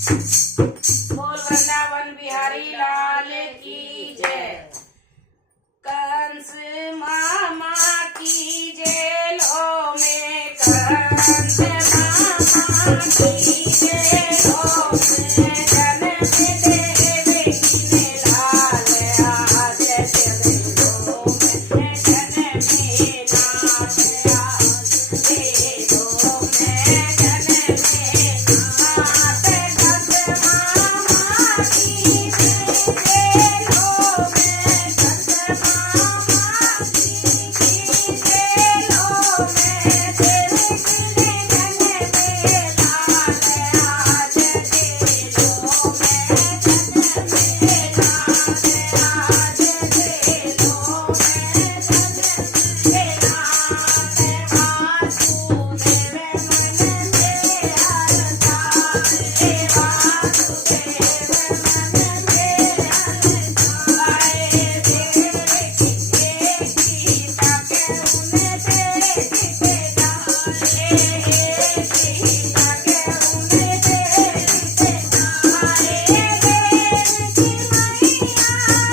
बोल वृंदावन बिहारी लाल की जय। कंस मामा की जेलों में, कंस मामा की जेलों में जन्म देवे की लाल आज जेलों में जन्मे नाथ आज जेलों में जन्मे नाथ। कंस मामा की जेलों में, कंस मामा की जेलों में देवी की जन्मे लाल आज जेलों में जन्मे नाथ आज जेलों में जन्मे नाथ। वासुदेव मन में हरता रे, वासुदेव मन में हरता रे। देवकी सीता के उनसे रिश्ता रे, सीता के उनसे रिश्ता रे। देवकी मैया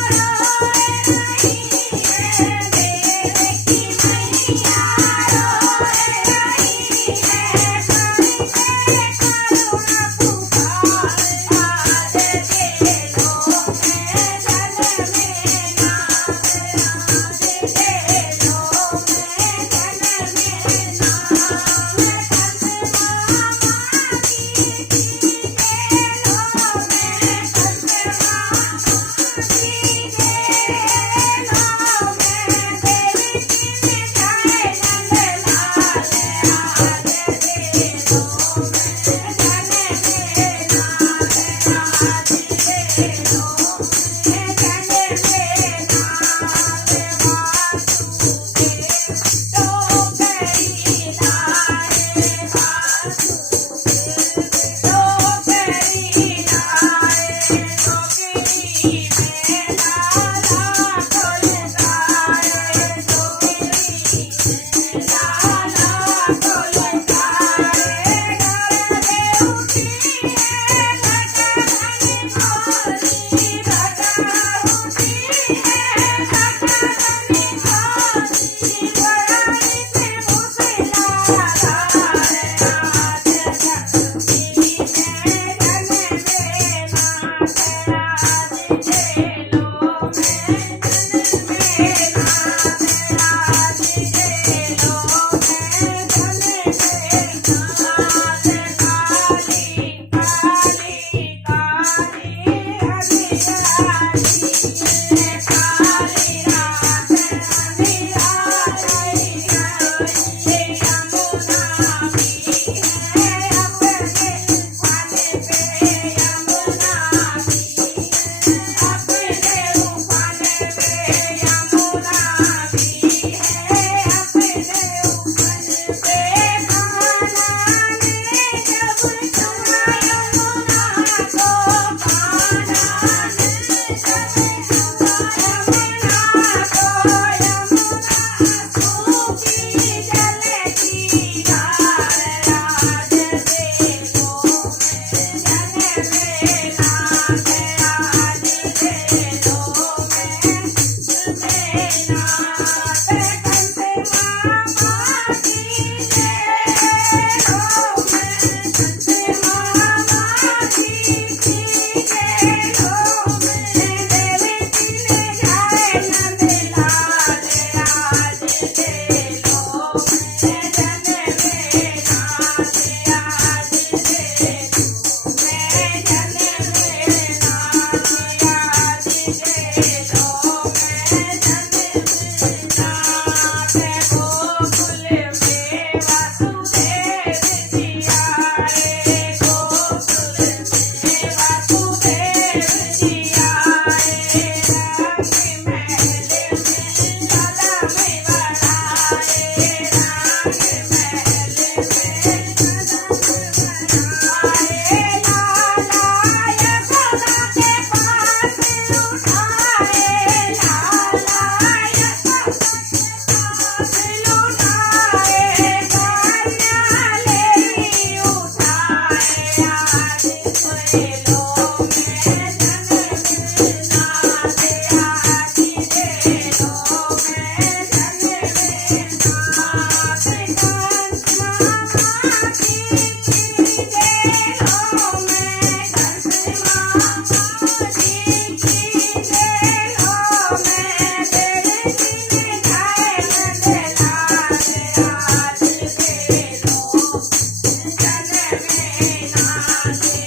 रोए रही है, देवकी मैया रोए रही है। करके करुणा पुकार आज जेलों में जन्मे नाथ आज जेलों में जन्मे नाथ। कंस मामा की जेलों में, कंस मामा की जेलों में देवी की जय नंदलाल आज जेलों में जन्मे नाथ आज जेलों में जन्मे नाथ। वासुदेव तो कई लाए, वासुदेव तो નાચે